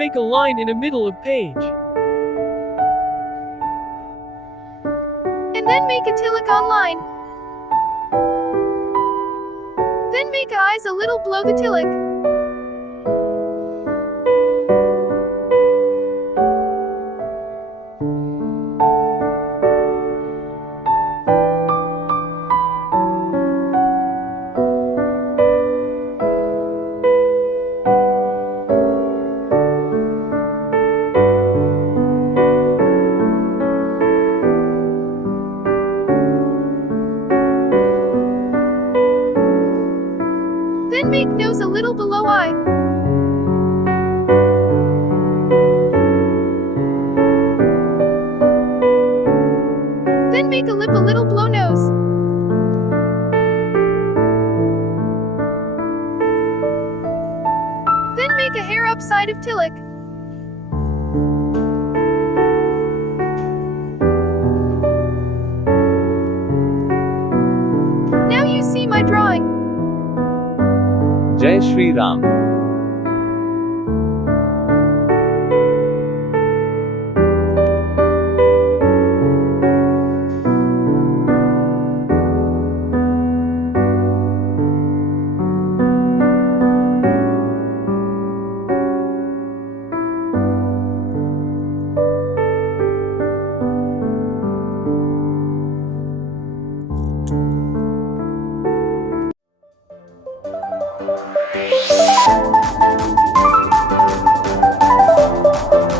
make a line in the middle of page. And then make a tilak on line. Then make eyes a little below the tilak. Then make nose a little below eye. Then make a lip a little below nose. Then make a hair upside of tilak. Now you see my drawing. Jai Shri Ram.